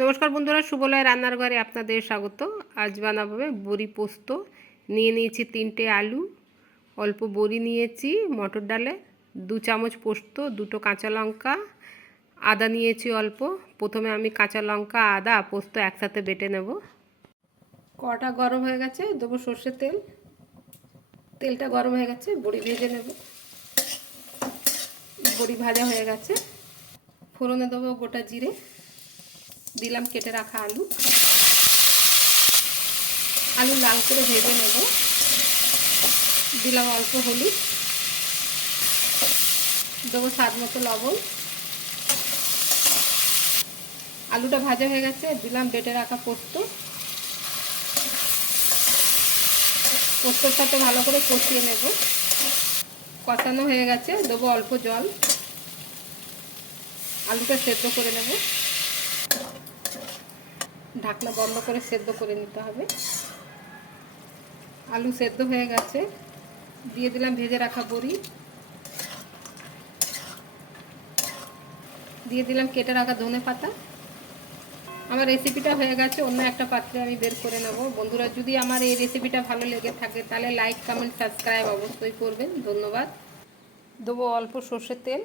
নমস্কার বন্ধুরা সুবলয় রান্নার ঘরে আপনাদের স্বাগত। আজ বানাবো বড়ি পোস্ত। নিয়ে নিয়েছি তিনটে আলু, অল্প বড়ি নিয়েছি, মটর ডালে দু চামচ পোস্ত, দুটো কাঁচা লঙ্কা, আদা নিয়েছি অল্প। প্রথমে আমি কাঁচা লঙ্কা, আদা, পোস্ত একসাথে বেটে নেব। কটা গরম হয়ে গেছে, দেবো সর্ষের তেল। তেলটা গরম হয়ে গেছে, বড়ি ভেজে নেব। বড়ি ভাজা হয়ে গেছে। ফোড়নে দেবো গোটা জিরে। দিলাম কেটে রাখা আলু। আলু লাল করে ভেজে নেব। দিলাম অল্প হলুদ। দেবো স্বাদ মতো লবণ। আলুটা ভাজা হয়ে গেছে, দিলাম বেটে রাখা পোস্ত। পোস্তর সাথে ভালো করে কষিয়ে নেব। কষানো হয়ে গেছে, দেবো অল্প জল। আলুটা সেদ্ধ করে নেব। ঢাকনা বন্ধ করে সেদ্ধ করে নিতে হবে। আলু সেদ্ধ হয়ে গেছে। দিয়ে দিলাম ভেজে রাখা বড়ি। দিয়ে দিলাম কেটে রাখা ধনে পাতা। আমার রেসিপিটা হয়ে গেছে, অন্য একটা পাত্রে আমি বের করে নেব। বন্ধুরা, যদি আমার এই রেসিপিটা ভালো লেগে থাকে, তাহলে লাইক কমেন্ট সাবস্ক্রাইব অবশ্যই করবেন। ধন্যবাদ। দেবো অল্প সর্ষের তেল।